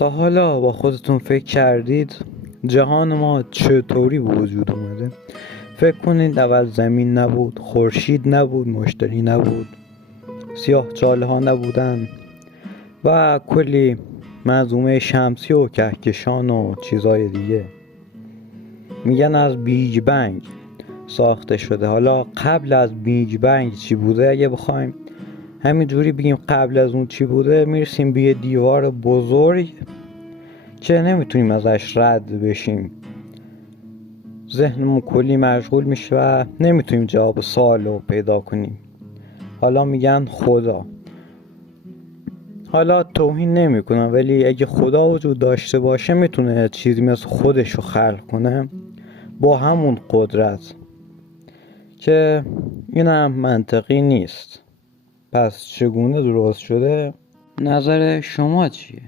تا حالا با خودتون فکر کردید جهان ما چطوری به وجود اومده؟ فکر کنید اول زمین نبود، خورشید نبود، مشتری نبود، سیاه چاله ها نبودن و کلی منظومه شمسی و کهکشان و چیزای دیگه. میگن از بیگ بنگ ساخته شده. حالا قبل از بیگ بنگ چی بوده؟ اگه بخوایم همینجوری بگیم قبل از اون چی بوده، میرسیم به یه دیوار بزرگ که نمیتونیم ازش رد بشیم. ذهنمون کلی مشغول میشه و نمیتونیم جواب سوال رو پیدا کنیم. حالا میگن خدا. حالا توهین نمیکنم، ولی اگه خدا وجود داشته باشه میتونه چیزی مثل خودش رو خلق کنه با همون قدرت، که اینم منطقی نیست. پس چگونه درست شده؟ نظر شما چیه؟